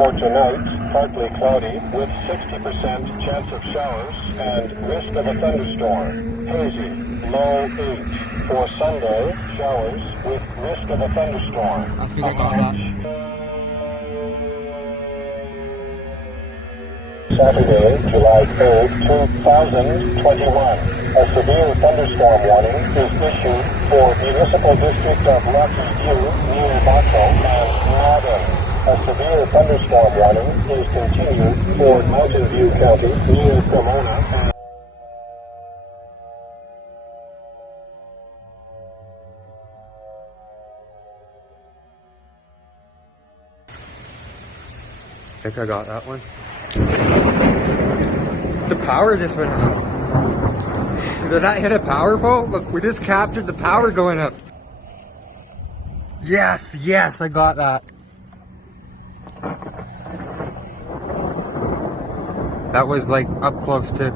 For tonight, partly cloudy with 60% chance of showers and risk of a thunderstorm. Hazy, low 8. For Sunday, showers with risk of a thunderstorm. I think I got that. Saturday, July 3rd, 2021. A severe thunderstorm warning is issued for municipal district of Rocky View near Baco and Madden. A severe thunderstorm warning is continued for Mountain View County near Pomona. I think I got that one. The power just went up. Did that hit a power pole? Look, we just captured the power going up. Yes, yes, I got that. That was like up close to